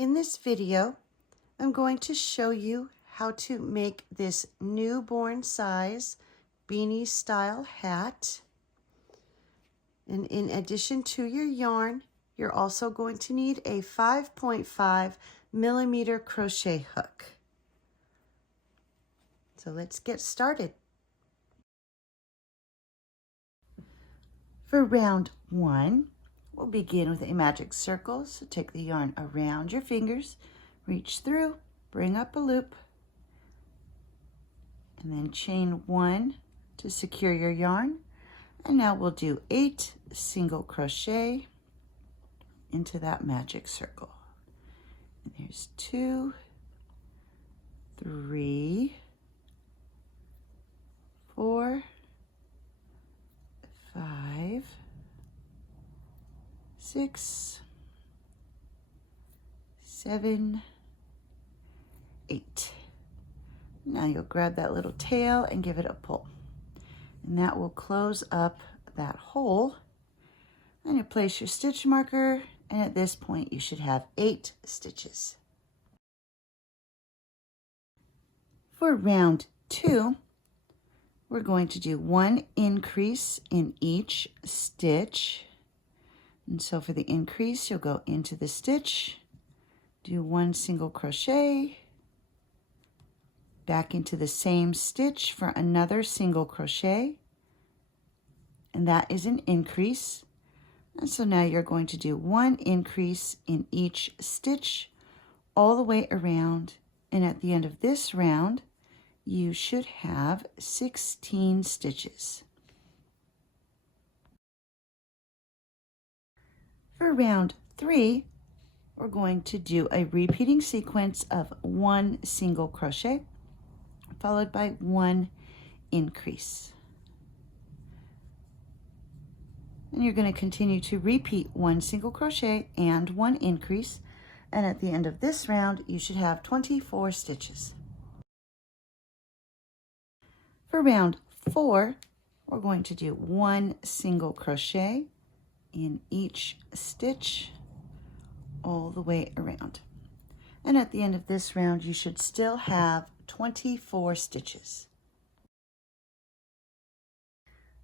In this video, I'm going to show you how to make this newborn size beanie style hat. And in addition to your yarn, you're also going to need a 5.5 millimeter crochet hook. So let's get started. For round 1, we'll begin with a magic circle. So take the yarn around your fingers, reach through, bring up a loop, and then chain 1 to secure your yarn. And now we'll do 8 single crochet into that magic circle. And there's 2, 3, 4, 5, 6, 7, 8. Now you'll grab that little tail and give it a pull. And that will close up that hole. And you place your stitch marker, and at this point you should have 8 stitches. For round 2, we're going to do 1 increase in each stitch. And so for the increase, you'll go into the stitch, do 1 single crochet, back into the same stitch for another single crochet, and that is an increase. And so now you're going to do 1 increase in each stitch all the way around, and at the end of this round you should have 16 stitches. For round 3, we're going to do a repeating sequence of 1 single crochet followed by 1 increase. And you're going to continue to repeat 1 single crochet and 1 increase, and at the end of this round you should have 24 stitches. For round 4, we're going to do 1 single crochet in each stitch all the way around. And at the end of this round, you should still have 24 stitches.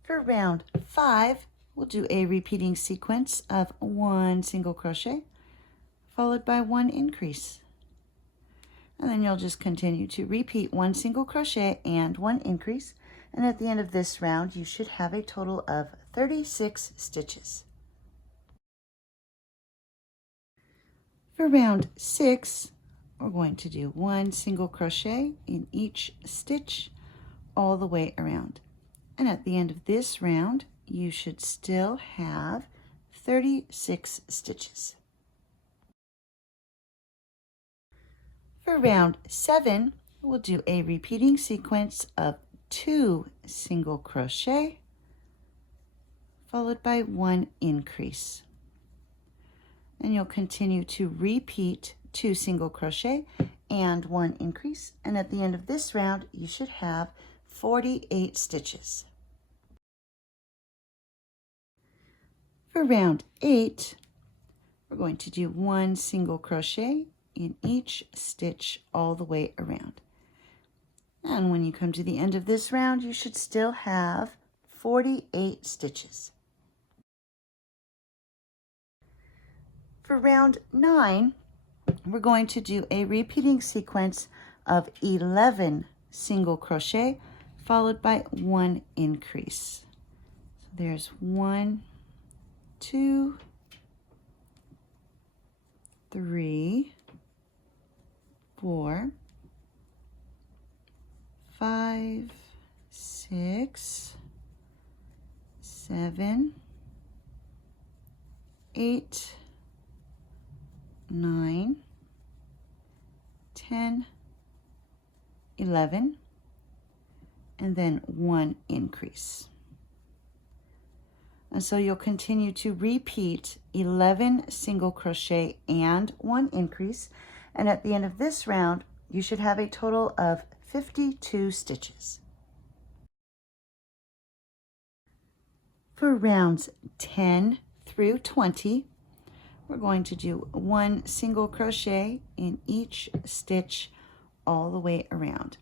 For round 5, we'll do a repeating sequence of 1 single crochet followed by 1 increase. And then you'll just continue to repeat 1 single crochet and 1 increase. And at the end of this round, you should have a total of 36 stitches. For round 6, we're going to do 1 single crochet in each stitch all the way around. And at the end of this round, you should still have 36 stitches. For round 7, we'll do a repeating sequence of 2 single crochet followed by 1 increase. And you'll continue to repeat 2 single crochet and 1 increase. And at the end of this round, you should have 48 stitches. For round 8, we're going to do 1 single crochet in each stitch all the way around. And when you come to the end of this round, you should still have 48 stitches. For round 9, we're going to do a repeating sequence of 11 single crochet followed by 1 increase. So there's 1, 2, 3, 4, 5, 6, 7, 8, 9, 10, 11, and then 1 increase. And so you'll continue to repeat 11 single crochet and 1 increase, and at the end of this round you should have a total of 52 stitches. For rounds 10 through 20, we're going to do 1 single crochet in each stitch all the way around.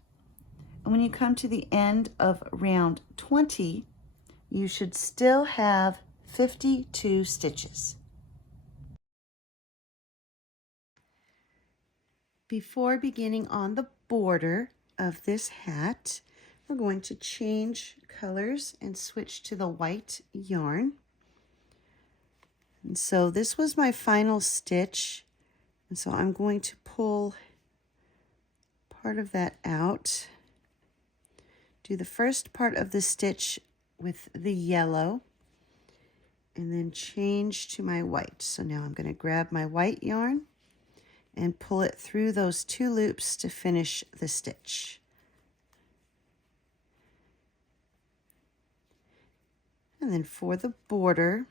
And when you come to the end of round 20, you should still have 52 stitches. Before beginning on the border of this hat, we're going to change colors and switch to the white yarn. And so this was my final stitch, and so I'm going to pull part of that out. Do the first part of the stitch with the yellow, and then change to my white. So now I'm going to grab my white yarn and pull it through those 2 loops to finish the stitch. And then for the border,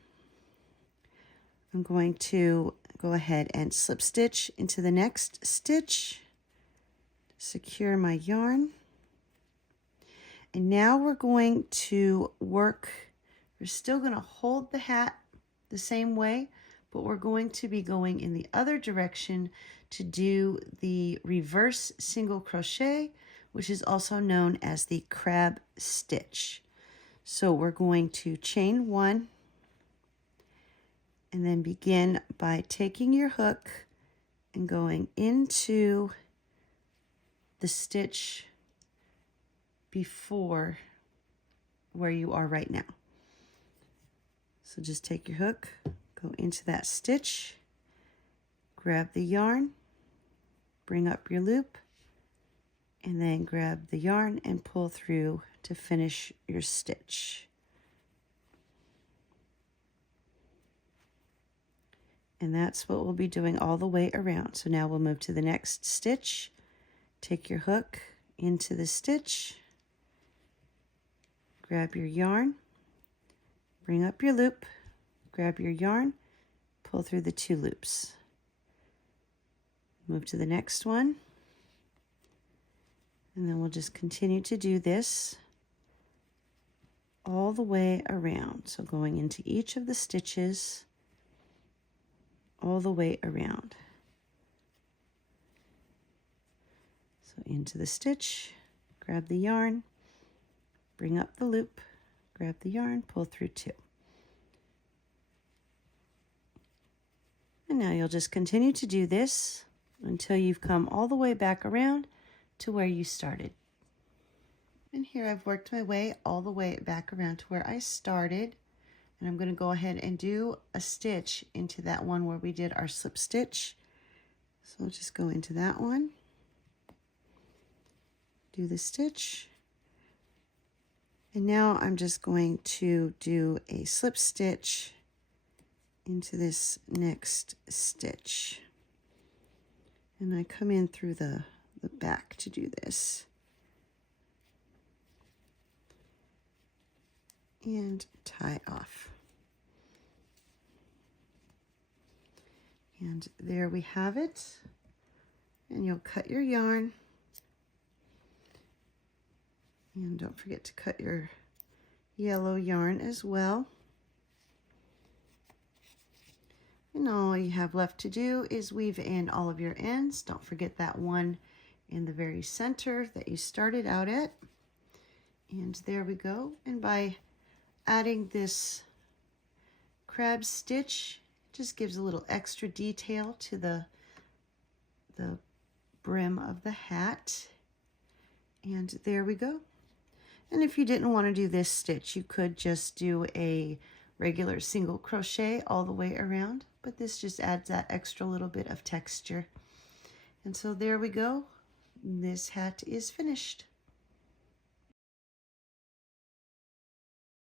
I'm going to go ahead and slip stitch into the next stitch, secure my yarn. And now we're going to work, we're still going to hold the hat the same way, but we're going to be going in the other direction to do the reverse single crochet, which is also known as the crab stitch. So we're going to chain 1 and then begin by taking your hook and going into the stitch before where you are right now. So just take your hook, go into that stitch, grab the yarn, bring up your loop, and then grab the yarn and pull through to finish your stitch. And that's what we'll be doing all the way around. So now we'll move to the next stitch, take your hook into the stitch, grab your yarn, bring up your loop, grab your yarn, pull through the 2 loops. Move to the next one, and then we'll just continue to do this all the way around. So going into each of the stitches all the way around. So into the stitch, grab the yarn, bring up the loop, grab the yarn, pull through 2. And now you'll just continue to do this until you've come all the way back around to where you started. And here I've worked my way all the way back around to where I started. And I'm going to go ahead and do a stitch into that one where we did our slip stitch. So I'll just go into that one, do the stitch, and now I'm just going to do a slip stitch into this next stitch. And I come in through the back to do this. And tie off. And there we have it. And you'll cut your yarn. And don't forget to cut your yellow yarn as well. And all you have left to do is weave in all of your ends. Don't forget that one in the very center that you started out at. And there we go. And by adding this crab stitch, just gives a little extra detail to the brim of the hat. And there we go. And if you didn't want to do this stitch, you could just do a regular single crochet all the way around, but this just adds that extra little bit of texture. And so there we go. This hat is finished.